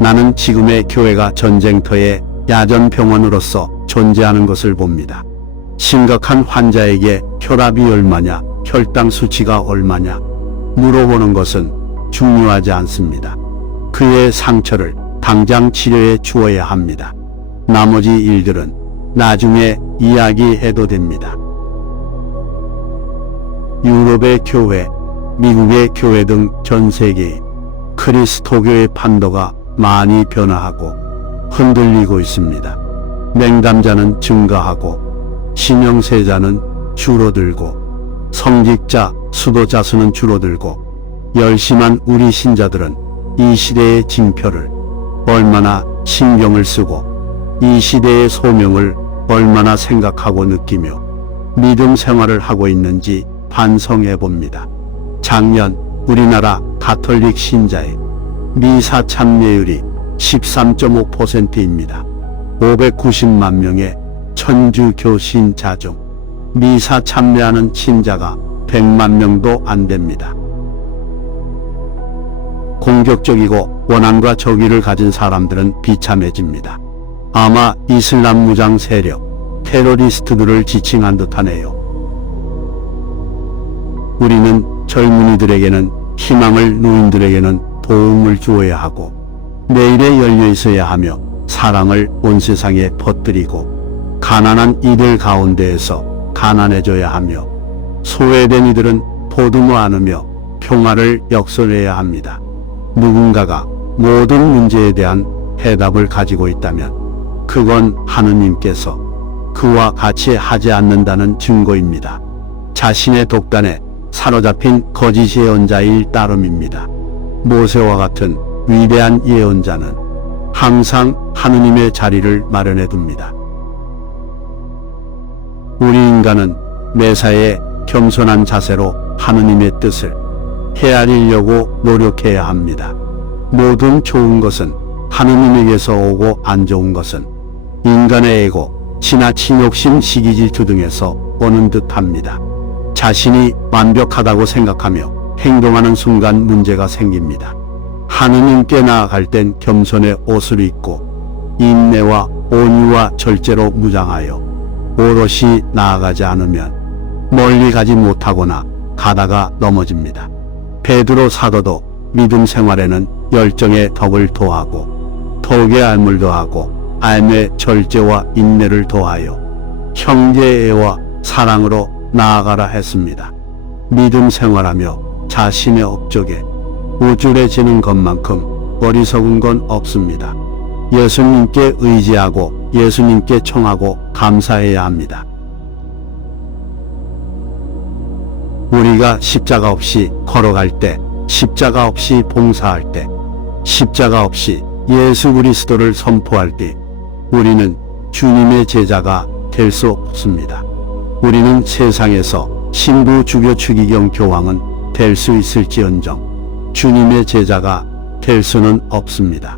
나는 지금의 교회가 전쟁터의 야전 병원으로서 존재하는 것을 봅니다. 심각한 환자에게 혈압이 얼마냐, 혈당 수치가 얼마냐 물어보는 것은 중요하지 않습니다. 그의 상처를 당장 치료해 주어야 합니다. 나머지 일들은 나중에 이야기해도 됩니다. 유럽의 교회, 미국의 교회 등 전 세계의 크리스토교의 판도가 많이 변화하고 흔들리고 있습니다. 맹담자는 증가하고 신영세자는 줄어들고 성직자, 수도자 수는 줄어들고 열심한 우리 신자들은 이 시대의 징표를 얼마나 신경을 쓰고 이 시대의 소명을 얼마나 생각하고 느끼며 믿음 생활을 하고 있는지 반성해 봅니다. 작년 우리나라 가톨릭 신자의 미사 참여율이 13.5%입니다. 590만 명의 천주교 신자 중 미사 참여하는 신자가 100만 명도 안 됩니다. 공격적이고 원한과 적의를 가진 사람들은 비참해집니다. 아마 이슬람 무장 세력, 테러리스트들을 지칭한 듯하네요. 우리는 젊은이들에게는 희망을 노인들에게는 도움을 주어야 하고 내일에 열려 있어야 하며 사랑을 온 세상에 퍼뜨리고 가난한 이들 가운데에서 가난해져야 하며 소외된 이들은 보듬어 안으며 평화를 역설해야 합니다. 누군가가 모든 문제에 대한 해답을 가지고 있다면 그건 하느님께서 그와 같이 하지 않는다는 증거입니다. 자신의 독단에 사로잡힌 거짓 예언자일 따름입니다. 모세와 같은 위대한 예언자는 항상 하느님의 자리를 마련해 둡니다. 우리 인간은 매사에 겸손한 자세로 하느님의 뜻을 헤아리려고 노력해야 합니다. 모든 좋은 것은 하느님에게서 오고 안 좋은 것은 인간의 에고, 지나친 욕심, 시기질투 등에서 오는 듯 합니다. 자신이 완벽하다고 생각하며 행동하는 순간 문제가 생깁니다. 하느님께 나아갈 땐 겸손의 옷을 입고 인내와 온유와 절제로 무장하여 오롯이 나아가지 않으면 멀리 가지 못하거나 가다가 넘어집니다. 베드로 사도도 믿음 생활에는 열정의 덕을 더하고 덕의 알물 더하고 알의 절제와 인내를 더하여 형제애와 사랑으로 나아가라 했습니다. 믿음 생활하며 자신의 업적에 우쭐해지는 것만큼 어리석은 건 없습니다. 예수님께 의지하고 예수님께 청하고 감사해야 합니다. 우리가 십자가 없이 걸어갈 때, 십자가 없이 봉사할 때, 십자가 없이 예수 그리스도를 선포할 때, 우리는 주님의 제자가 될 수 없습니다. 우리는 세상에서 신부 주교 추기경 교황은 될 수 있을지언정 주님의 제자가 될 수는 없습니다.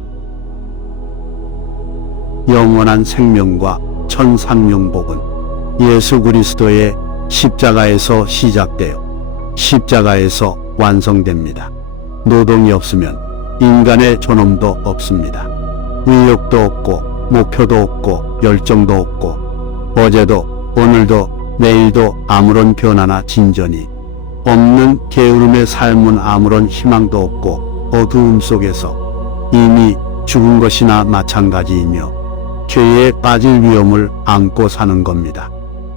영원한 생명과 천상명복은 예수 그리스도의 십자가에서 시작되어 십자가에서 완성됩니다. 노동이 없으면 인간의 존엄도 없습니다. 의욕도 없고 목표도 없고 열정도 없고 어제도 오늘도 내일도 아무런 변화나 진전이 없는 게으름의 삶은 아무런 희망도 없고 어두움 속에서 이미 죽은 것이나 마찬가지이며 죄에 빠질 위험을 안고 사는 겁니다.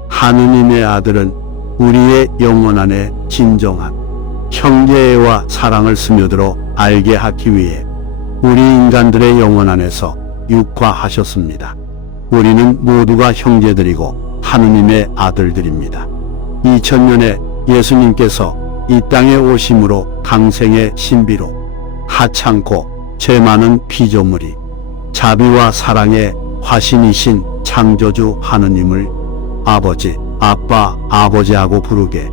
하느님의 아들은 우리의 영혼 안에 진정한 형제와 사랑을 스며들어 알게 하기 위해 우리 인간들의 영혼 안에서 육화하셨습니다. 우리는 모두가 형제들이고 하느님의 아들들입니다. 2000년에 예수님께서 이 땅에 오심으로 강생의 신비로 하찮고 죄 많은 피조물이 자비와 사랑의 화신이신 창조주 하느님을 아버지, 아빠, 아버지하고 부르게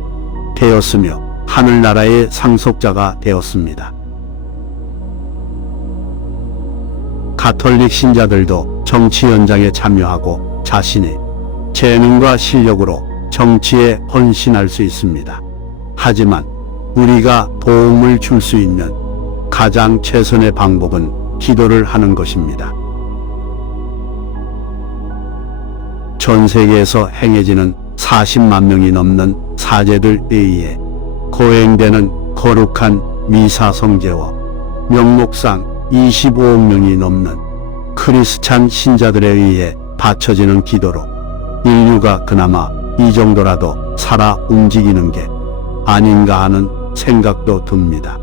되었으며 하늘나라의 상속자가 되었습니다. 가톨릭 신자들도 정치 현장에 참여하고 자신의 재능과 실력으로 정치에 헌신할 수 있습니다. 하지만 우리가 도움을 줄 수 있는 가장 최선의 방법은 기도를 하는 것입니다. 전 세계에서 행해지는 40만 명이 넘는 사제들에 의해 거행되는 거룩한 미사 성제와 명목상 25억 명이 넘는 크리스찬 신자들에 의해 바쳐지는 기도로 인류가 그나마 이 정도라도 살아 움직이는 게 아닌가 하는 생각도 듭니다.